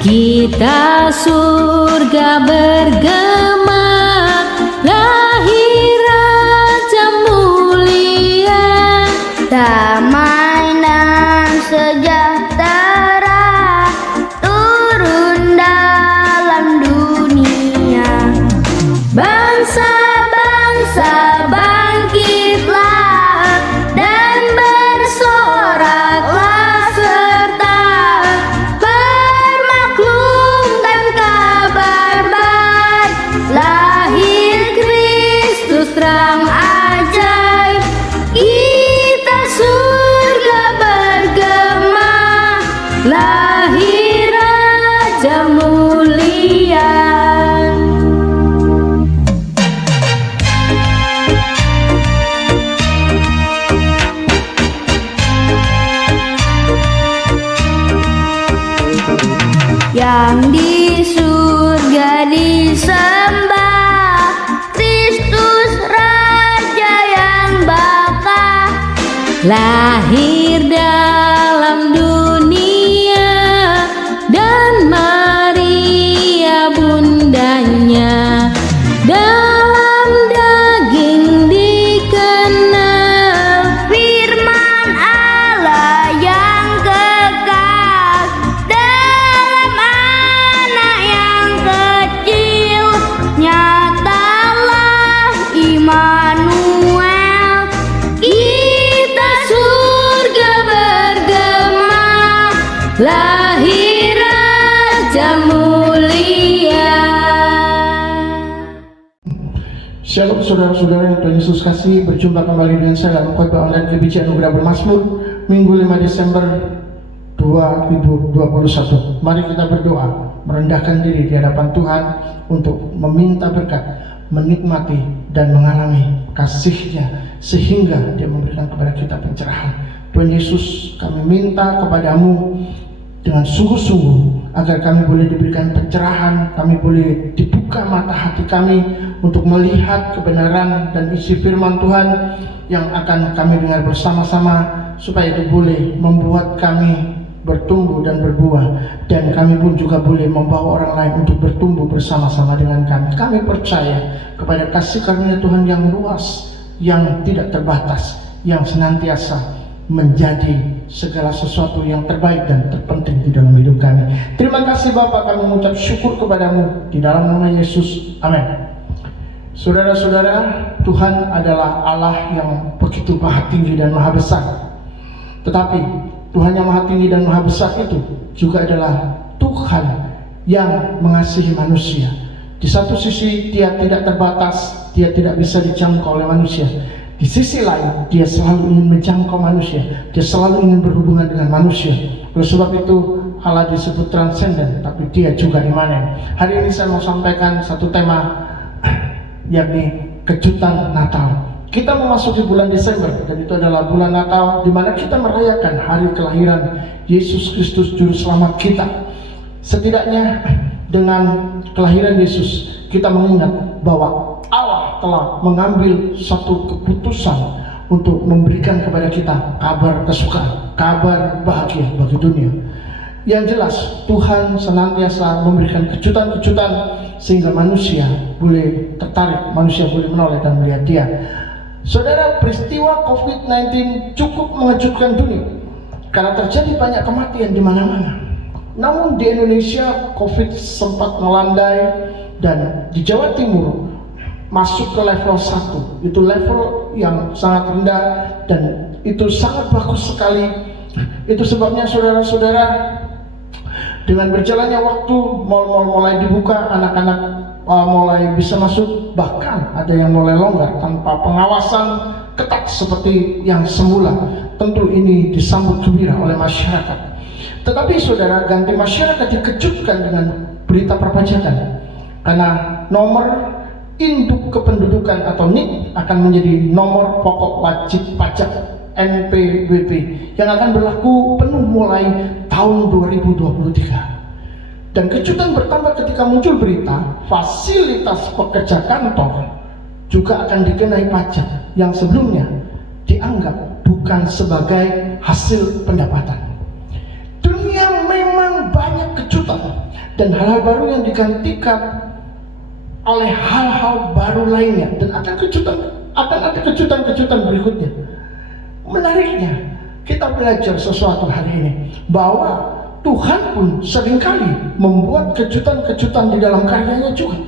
Kita surga bergema, lahir Raja mulia. Damai dan sejahtera turun dalam dunia. Bangsa-bangsa bangkitlah dan bersoraklah serta bermaklumkan kabar baik. Lahir Kristus terang ajaib, kita surga bergema, lahir Raja mulia. Yang di surga disembah, Kristus Raja yang bakal Lahir dalam dunia dan Maria bundanya, dalam daging dikenal firman Allah yang kekal, dalam anak yang kecil nyatalah Immanuel. Kita surga bergema, lahir Raja mulia. Shalom saudara-saudara yang Tuhan Yesus kasih, berjumpa kembali dengan saya dalam khotbah online GBC Anugerah Bermazmur Minggu 5 Desember 2021. Mari kita berdoa, merendahkan diri di hadapan Tuhan untuk meminta berkat, menikmati dan mengalami kasih-Nya sehingga Dia memberikan kepada kita pencerahan. Tuhan Yesus, kami minta kepadamu dengan sungguh-sungguh agar kami boleh diberikan pencerahan, kami boleh dibuka mata hati kami untuk melihat kebenaran dan isi firman Tuhan yang akan kami dengar bersama-sama, supaya itu boleh membuat kami bertumbuh dan berbuah, dan kami pun juga boleh membawa orang lain untuk bertumbuh bersama-sama dengan kami. Kami percaya kepada kasih karunia Tuhan yang luas, yang tidak terbatas, yang senantiasa menjadi segala sesuatu yang terbaik dan terpenting di dalam hidup kami. Terima kasih Bapa, kami mengucap syukur kepadamu di dalam nama Yesus. Amin. Saudara-saudara, Tuhan adalah Allah yang begitu maha tinggi dan maha besar. Tetapi Tuhan yang maha tinggi dan maha besar itu juga adalah Tuhan yang mengasihi manusia. Di satu sisi Dia tidak terbatas, Dia tidak bisa dijangkau oleh manusia. Di sisi lain, Dia selalu ingin menjangkau manusia, Dia selalu ingin berhubungan dengan manusia. Oleh sebab itu Allah disebut transenden, tapi Dia juga imanen. Hari ini saya mau sampaikan satu tema, yakni kejutan Natal. Kita memasuki bulan Desember, dan itu adalah bulan Natal di mana kita merayakan hari kelahiran Yesus Kristus Juru Selamat kita. Setidaknya dengan kelahiran Yesus, kita mengingat bahwa Allah telah mengambil satu keputusan untuk memberikan kepada kita kabar kesukaan, kabar bahagia bagi dunia. Yang jelas, Tuhan senantiasa memberikan kejutan-kejutan sehingga manusia boleh tertarik, manusia boleh menoleh dan melihat Dia. Saudara, peristiwa COVID-19 cukup mengejutkan dunia karena terjadi banyak kematian di mana-mana. Namun di Indonesia COVID sempat melandai, dan di Jawa Timur masuk ke level 1. Itu level yang sangat rendah dan itu sangat bagus sekali. Itu sebabnya saudara-saudara, dengan berjalannya waktu, mal-mal mulai dibuka, anak-anak mulai bisa masuk, bahkan ada yang mulai longgar tanpa pengawasan ketat seperti yang semula. Tentu ini disambut gembira oleh masyarakat. Tetapi saudara, ganti masyarakat dikejutkan dengan berita perpajakan, karena nomor induk kependudukan atau NIK akan menjadi nomor pokok wajib pajak NPWP yang akan berlaku penuh mulai tahun 2023. Dan kejutan bertambah ketika muncul berita fasilitas pekerja kantor juga akan dikenai pajak yang sebelumnya dianggap bukan sebagai hasil pendapatan. Dunia memang banyak kejutan. dan hal-hal baru yang digantikan oleh hal-hal baru lainnya, dan akan ada kejutan-kejutan berikutnya. Menariknya, kita belajar sesuatu hari ini bahwa Tuhan pun seringkali membuat kejutan-kejutan di dalam karyanya juga.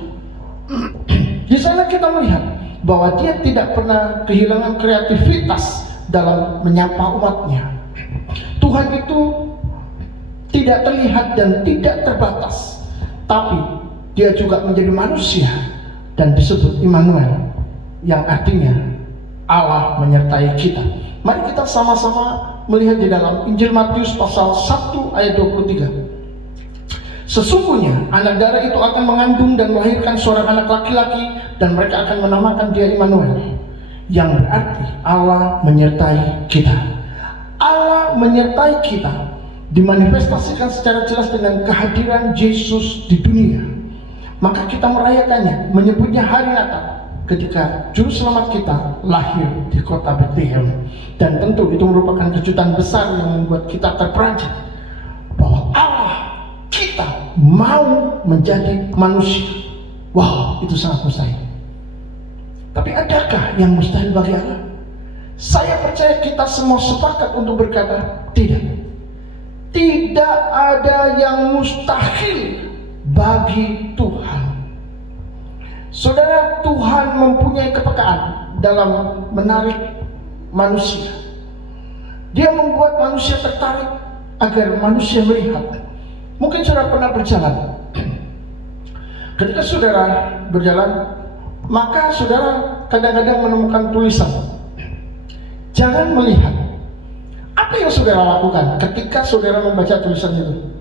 Di sana kita melihat bahwa Dia tidak pernah kehilangan kreativitas dalam menyapa umatnya. Tuhan itu tidak terlihat dan tidak terbatas, tapi Dia juga menjadi manusia dan disebut Immanuel, yang artinya Allah menyertai kita. Mari kita sama-sama melihat di dalam Injil Matius pasal 1 ayat 23. Sesungguhnya anak darah itu akan mengandung dan melahirkan seorang anak laki-laki, dan mereka akan menamakan Dia Immanuel, yang berarti Allah menyertai kita. Allah menyertai kita dimanifestasikan secara jelas dengan kehadiran Yesus di dunia. Maka kita merayakannya, menyebutnya hari Natal, ketika Juru Selamat kita lahir di kota Bethlehem. Dan tentu itu merupakan kejutan besar yang membuat kita terperanjat bahwa Allah kita mau menjadi manusia. Wow, itu sangat mustahil. Tapi adakah yang mustahil bagi Allah? Saya percaya kita semua sepakat untuk berkata tidak. Tidak ada yang mustahil bagi Tuhan. Saudara, Tuhan mempunyai kepekaan dalam menarik manusia. Dia membuat manusia tertarik agar manusia melihat. Mungkin saudara pernah berjalan. Ketika saudara berjalan, maka saudara kadang-kadang menemukan tulisan. Jangan melihat. Apa yang saudara lakukan ketika saudara membaca tulisan itu?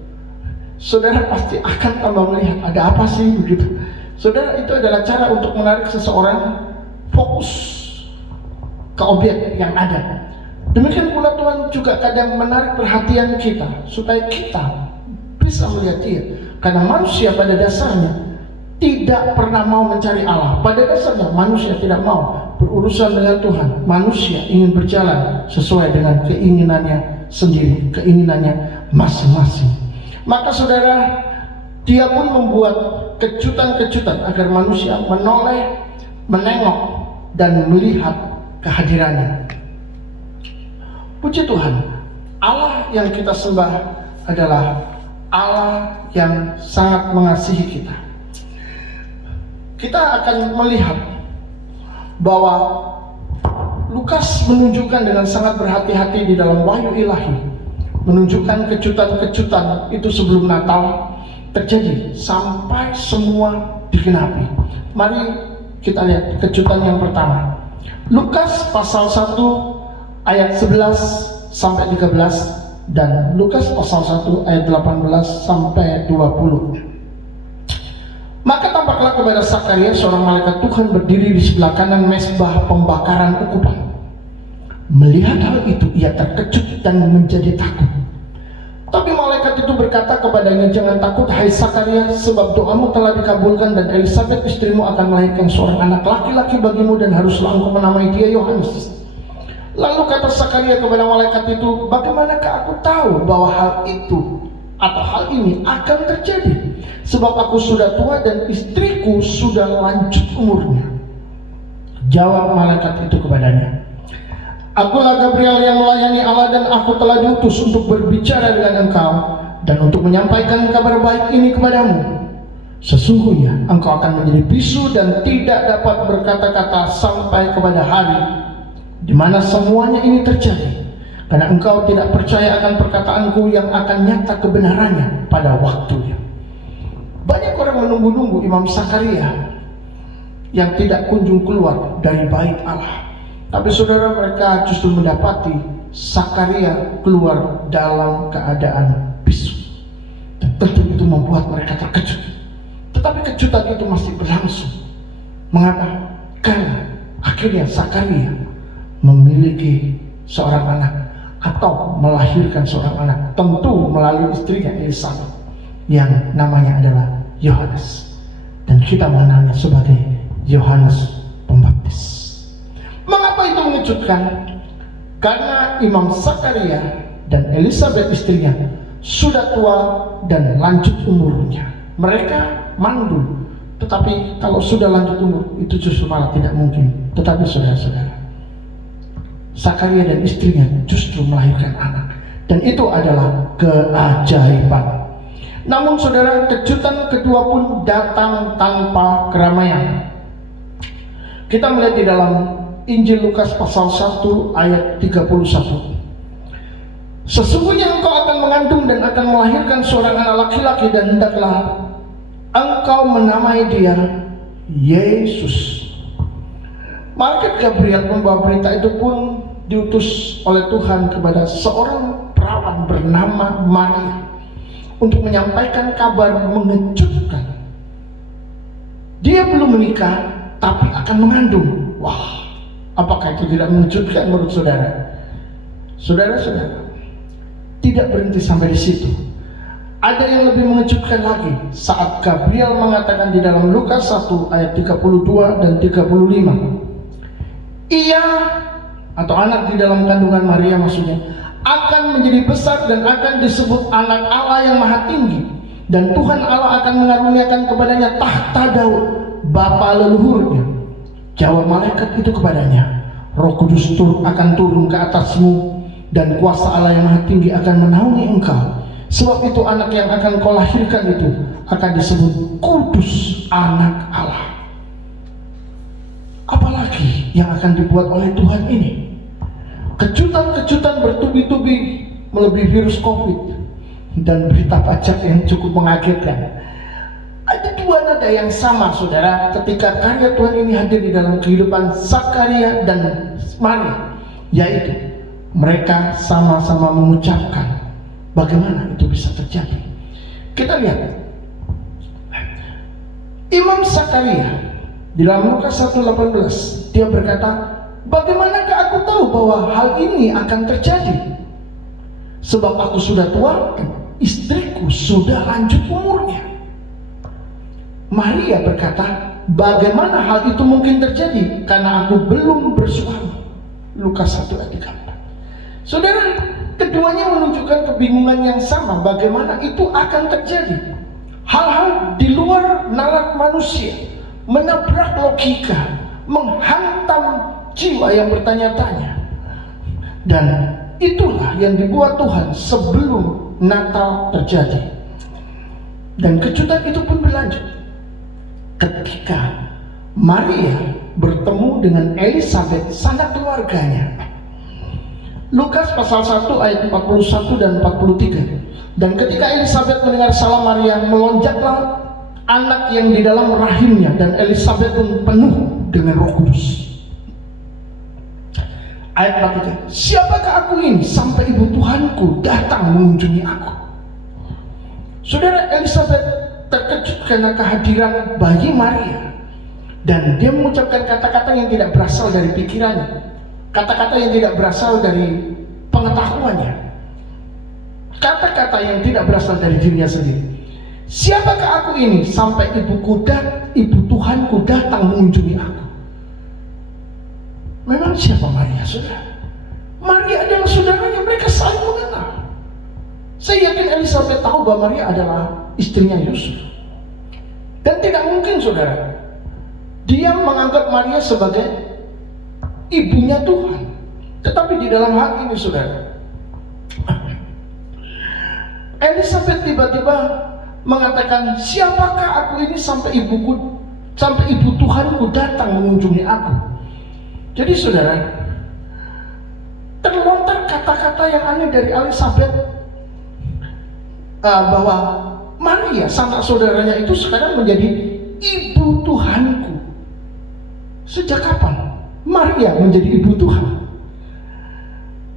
Saudara pasti akan tambah melihat, ada apa sih begitu. Saudara, itu adalah cara untuk menarik seseorang fokus ke objek yang ada. Demikian pula Tuhan juga kadang menarik perhatian kita supaya kita bisa melihat Dia. Karena manusia pada dasarnya tidak pernah mau mencari Allah. Pada dasarnya manusia tidak mau berurusan dengan Tuhan. Manusia ingin berjalan sesuai dengan keinginannya sendiri, keinginannya masing-masing. Maka saudara, Dia pun membuat kejutan-kejutan agar manusia menoleh, menengok, dan melihat kehadirannya. Puji Tuhan, Allah yang kita sembah adalah Allah yang sangat mengasihi kita. Kita akan melihat bahwa Lukas menunjukkan dengan sangat berhati-hati di dalam wahyu ilahi, menunjukkan kejutan-kejutan itu sebelum Natal terjadi sampai semua digenapi. Mari kita lihat kejutan yang pertama. Lukas pasal 1 ayat 11 sampai 13 dan Lukas pasal 1 ayat 18 sampai 20. Maka tampaklah kepada Sakaria seorang malaikat Tuhan berdiri di sebelah kanan mezbah pembakaran ukupan. Melihat hal itu, ia terkejut dan menjadi takut. Tapi malaikat itu berkata kepadanya, "Jangan takut, hai Sakaria, sebab doamu telah dikabulkan dan Elisabet istrimu akan melahirkan seorang anak laki-laki bagimu dan haruslah engkau menamai dia Yohanes." Lalu kata Sakaria kepada malaikat itu, "Bagaimanakah aku tahu bahwa hal itu atau hal ini akan terjadi? Sebab aku sudah tua dan istriku sudah lanjut umurnya." Jawab malaikat itu kepadanya, "Akulah Gabriel yang melayani Allah dan aku telah diutus untuk berbicara dengan engkau dan untuk menyampaikan kabar baik ini kepadamu. Sesungguhnya engkau akan menjadi bisu dan tidak dapat berkata-kata sampai kepada hari di mana semuanya ini terjadi, karena engkau tidak percaya akan perkataanku yang akan nyata kebenarannya pada waktunya." Banyak orang menunggu-nunggu Imam Sakaria yang tidak kunjung keluar dari bait Allah. Tapi saudara, mereka justru mendapati Sakaria keluar dalam keadaan bisu. Dan tentu itu membuat mereka terkejut. Tetapi kejutan itu masih berlangsung. Mengapa? Karena akhirnya Sakaria memiliki seorang anak atau melahirkan seorang anak, tentu melalui istrinya Elisabet, yang namanya adalah Yohanes. Dan kita mengenalnya sebagai Yohanes Pembaptis. Mengapa itu mengejutkan? Karena Imam Sakaria dan Elisabet istrinya sudah tua dan lanjut umurnya. Mereka mandul, tetapi kalau sudah lanjut umur itu justru malah tidak mungkin. Tetapi saudara-saudara, Zakaria dan istrinya justru melahirkan anak, dan itu adalah keajaiban. Namun saudara, kejutan kedua pun datang tanpa keramaian. Kita melihat di dalam Injil Lukas pasal 1 ayat 31. Sesungguhnya engkau akan mengandung dan akan melahirkan seorang anak laki-laki, dan hendaklah engkau menamai dia Yesus. Malaikat Gabriel pembawa berita itu pun diutus oleh Tuhan kepada seorang perawan bernama Maria untuk menyampaikan kabar mengejutkan. Dia belum menikah tapi akan mengandung. Wah, apakah itu tidak mengejutkan menurut saudara? Saudara-saudara, tidak berhenti sampai di situ. Ada yang lebih mengejutkan lagi saat Gabriel mengatakan di dalam Lukas 1 ayat 32 dan 35. Ia atau anak di dalam kandungan Maria maksudnya akan menjadi besar dan akan disebut anak Allah yang Maha Tinggi, dan Tuhan Allah akan mengaruniakan kepadanya tahta Daud bapa leluhurnya. Jawab malaikat itu kepadanya, Roh Kudus akan turun ke atasmu, dan kuasa Allah yang Maha Tinggi akan menaungi engkau. Sebab itu anak yang akan kau lahirkan itu akan disebut kudus, anak Allah. Apalagi yang akan dibuat oleh Tuhan ini? Kejutan-kejutan bertubi-tubi melebihi virus COVID dan berita pajak yang cukup mengagetkan. Ada dua nada yang sama saudara ketika karya Tuhan ini hadir di dalam kehidupan Zakaria dan Maria, yaitu mereka sama-sama mengucapkan. Bagaimana itu bisa terjadi? Kita lihat Imam Zakaria di dalam Lukas 1:18, dia berkata, bagaimanakah aku tahu bahwa hal ini akan terjadi? Sebab aku sudah tua dan istriku sudah lanjut umurnya. Maria berkata, bagaimana hal itu mungkin terjadi? Karena aku belum bersuami. Lukas 1 ayat 34. Saudara, keduanya menunjukkan kebingungan yang sama. Bagaimana itu akan terjadi? Hal-hal di luar nalar manusia, menabrak logika, menghantam jiwa yang bertanya-tanya. Dan itulah yang dibuat Tuhan sebelum Natal terjadi. Dan kejutan itu pun berlanjut ketika Maria bertemu dengan Elizabeth, sanak keluarganya. Lukas pasal 1 ayat 41 dan 43. Dan ketika Elizabeth mendengar salam Maria, melonjaklah anak yang di dalam rahimnya, dan Elizabeth pun penuh dengan Roh Kudus. Ayat 43. Siapakah aku ini sampai ibu Tuhanku datang mengunjungi aku? Saudara, Elizabeth terkejut karena kehadiran bayi Maria, dan dia mengucapkan kata-kata yang tidak berasal dari pikirannya, kata-kata yang tidak berasal dari pengetahuannya, kata-kata yang tidak berasal dari dirinya sendiri. Siapakah aku ini sampai ibu Tuhanku datang mengunjungi aku? Memang siapa Maria, saudara? Maria adalah saudaranya, mereka saling mengenal. Saya yakin Elizabeth tahu bahwa Maria adalah istrinya Yusuf. Dan tidak mungkin, saudara, dia menganggap Maria sebagai ibunya Tuhan. Tetapi di dalam hal ini, saudara, Elizabeth tiba-tiba mengatakan, siapakah aku ini sampai ibu Tuhanku datang mengunjungi aku? Jadi saudara, terlontar kata-kata yang aneh dari Elizabeth, bahwa Maria, sanak saudaranya itu sekarang menjadi ibu Tuhanku. Sejak kapan Maria menjadi ibu Tuhan?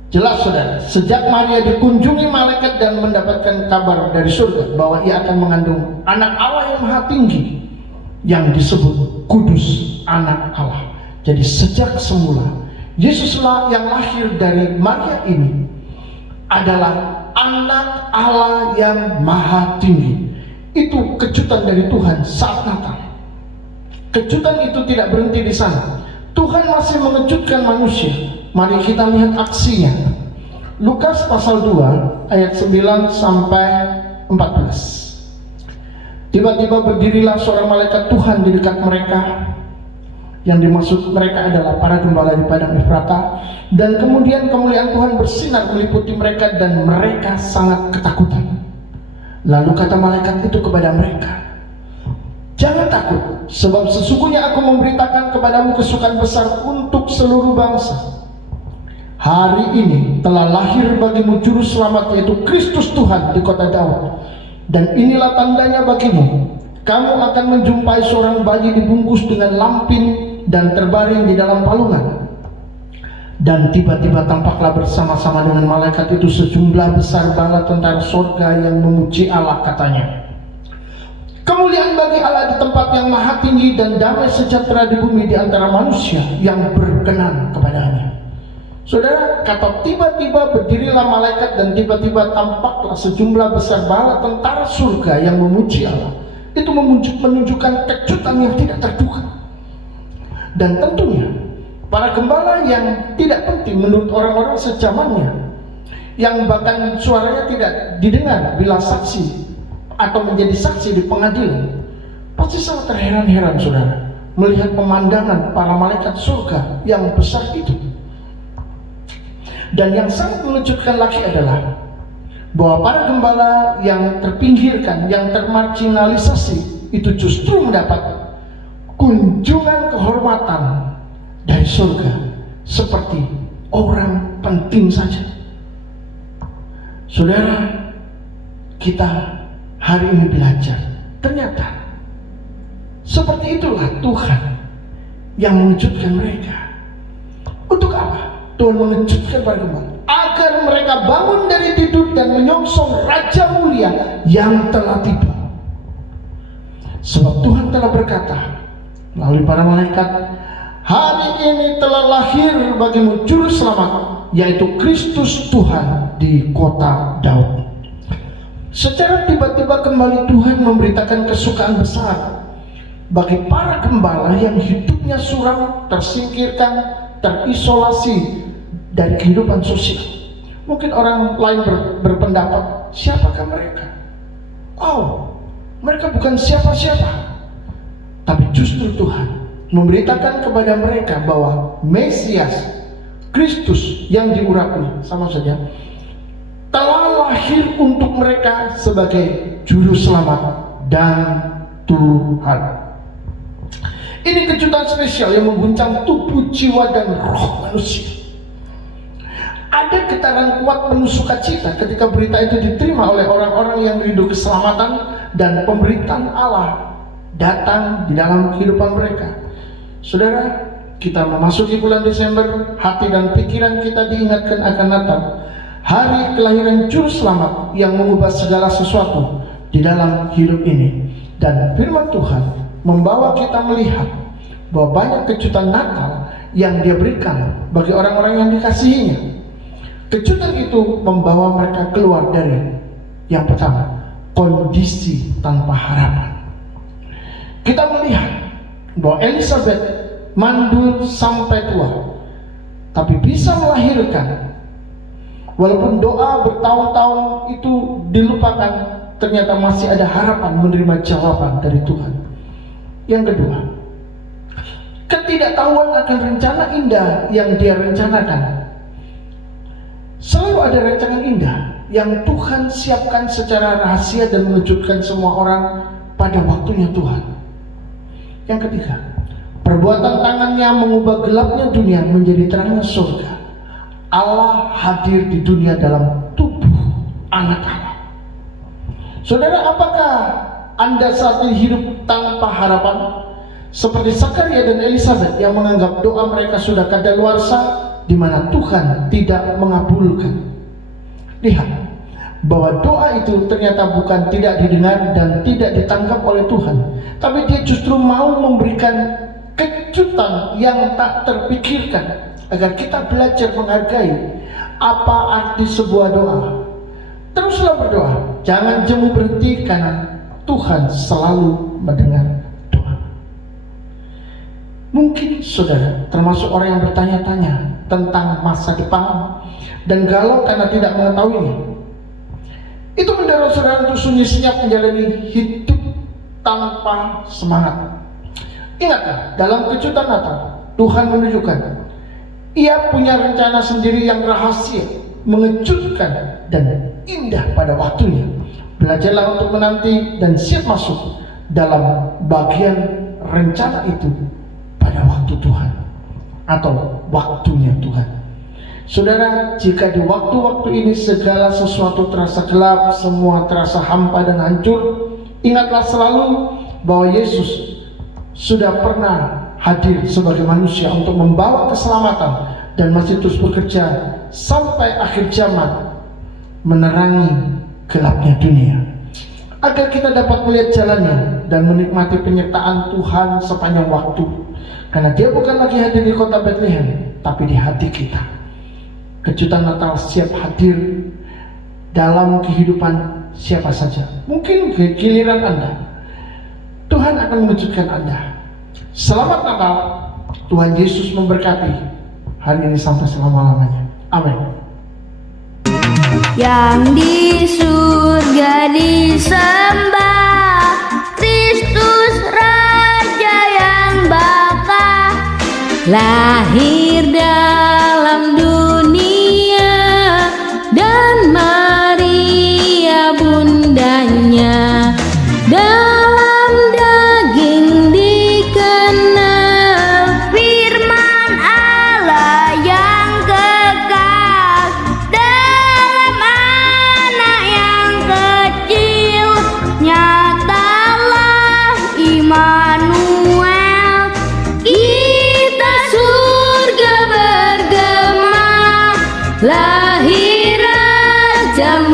Jelas saudara, sejak Maria dikunjungi malaikat dan mendapatkan kabar dari surga bahwa ia akan mengandung anak Allah yang Maha Tinggi, yang disebut kudus, anak Allah. Jadi sejak semula Yesuslah yang lahir dari Maria ini adalah anak Allah yang Maha Tinggi. Itu kejutan dari Tuhan saat Natal. Kejutan itu tidak berhenti di sana. Tuhan masih mengejutkan manusia. Mari kita lihat aksinya. Lukas pasal 2 ayat 9 sampai 14. Tiba-tiba berdirilah seorang malaikat Tuhan di dekat mereka. Yang dimaksud mereka adalah para gembala di padang Efrata. Dan kemudian kemuliaan Tuhan bersinar meliputi mereka dan mereka sangat ketakutan. Lalu kata malaikat itu kepada mereka, jangan takut, sebab sesungguhnya aku memberitakan kepadamu kesukaan besar untuk seluruh bangsa. Hari ini telah lahir bagimu juru selamat, yaitu Kristus Tuhan di kota Daud. Dan inilah tandanya bagimu, kamu akan menjumpai seorang bayi dibungkus dengan lampin dan terbaring di dalam palungan. Dan tiba-tiba tampaklah bersama-sama dengan malaikat itu sejumlah besar bala tentara surga yang memuji Allah, katanya, kemuliaan bagi Allah di tempat yang maha tinggi, dan damai sejahtera di bumi di antara manusia yang berkenan kepadanya. Saudara, kata tiba-tiba berdirilah malaikat dan tiba-tiba tampaklah sejumlah besar bala tentara surga yang memuji Allah. Itu menunjukkan kejutan yang tidak terduga. Dan tentunya para gembala yang tidak penting menurut orang-orang sejamannya, yang bahkan suaranya tidak didengar bila saksi atau menjadi saksi di pengadilan, pasti sangat terheran-heran, saudara, melihat pemandangan para malaikat surga yang besar itu. Dan yang sangat mengejutkan lagi adalah bahwa para gembala yang terpinggirkan, yang termarginalisasi, itu justru mendapat kunjungan kehormatan dari surga seperti orang penting saja. Saudara, kita hari ini belajar, ternyata seperti itulah Tuhan yang mengejutkan mereka. Untuk apa Tuhan mengejutkan para gembala? Agar mereka bangun dari tidur dan menyongsong Raja mulia yang telah tiba. Sebab Tuhan telah berkata melalui para malaikat, hari ini telah lahir bagimu juru selamat, yaitu Kristus Tuhan di kota Daud. Secara tiba-tiba kembali Tuhan memberitakan kesukaan besar bagi para gembala yang hidupnya suram, tersingkirkan, terisolasi dari kehidupan sosial. Mungkin orang lain berpendapat, siapakah mereka? Oh, mereka bukan siapa-siapa. Tapi justru Tuhan memberitakan kepada mereka bahwa Mesias, Kristus yang diurapi, sama saja, telah lahir untuk mereka sebagai juru selamat dan Tuhan. Ini kejutan spesial yang mengguncang tubuh, jiwa, dan roh manusia. Ada getaran kuat penuh sukacita ketika berita itu diterima oleh orang-orang yang rindu keselamatan dan pemberitaan Allah datang di dalam kehidupan mereka. Saudara, kita memasuki bulan Desember, hati dan pikiran kita diingatkan akan Natal, hari kelahiran juru selamat yang mengubah segala sesuatu di dalam hidup ini. Dan firman Tuhan membawa kita melihat bahwa banyak kejutan Natal yang Dia berikan bagi orang-orang yang dikasihinya. Kejutan itu membawa mereka keluar dari yang pertama, kondisi tanpa harapan. Kita melihat bahwa Elizabeth mandul sampai tua, tapi bisa melahirkan. Walaupun doa bertahun-tahun itu dilupakan, ternyata masih ada harapan menerima jawaban dari Tuhan. Yang kedua, ketidaktahuan akan rencana indah yang Dia rencanakan. Selalu ada rancangan indah yang Tuhan siapkan secara rahasia dan mengejutkan semua orang pada waktunya Tuhan. Yang ketiga, perbuatan tangannya mengubah gelapnya dunia menjadi terangnya surga. Allah hadir di dunia dalam tubuh anak Allah. Saudara, apakah Anda saat ini hidup tanpa harapan? Seperti Zakaria dan Elizabeth yang menganggap doa mereka sudah kadaluarsa, di mana Tuhan tidak mengabulkan. Lihat bahwa doa itu ternyata bukan tidak didengar dan tidak ditangkap oleh Tuhan, tapi Dia justru mau memberikan kejutan yang tak terpikirkan agar kita belajar menghargai apa arti sebuah doa. Teruslah berdoa, jangan jemu berhenti, karena Tuhan selalu mendengar doa. Mungkin saudara termasuk orang yang bertanya-tanya tentang masa depan dan galau karena tidak mengetahuinya. Itu mendorong saudara untuk sunyi senyap menjalani hidup tanpa semangat. Ingatlah, dalam kejutan Natal, Tuhan menunjukkan Ia punya rencana sendiri yang rahasia, mengejutkan, dan indah pada waktunya. Belajarlah untuk menanti dan siap masuk dalam bagian rencana itu pada waktu Tuhan atau waktunya Tuhan. Saudara, jika di waktu-waktu ini segala sesuatu terasa gelap, semua terasa hampa dan hancur, ingatlah selalu bahwa Yesus sudah pernah hadir sebagai manusia untuk membawa keselamatan dan masih terus bekerja sampai akhir zaman menerangi gelapnya dunia, agar kita dapat melihat jalannya dan menikmati penyertaan Tuhan sepanjang waktu. Karena Dia bukan lagi hadir di kota Bethlehem, tapi di hati kita. Kejutan Natal siap hadir dalam kehidupan siapa saja. Mungkin giliran Anda, Tuhan akan mengejutkan Anda. Selamat Natal, Tuhan Yesus memberkati hari ini sampai selama-lamanya. Amin. Yang di surga disembah, Kristus Raja yang bakal lahir dalam dunia, dan Maria bundanya dalam daging dikenal. firman Allah yang kekal dalam anak yang kecil. Nyatalah Immanuel, kita surga bergema, Lahir Raja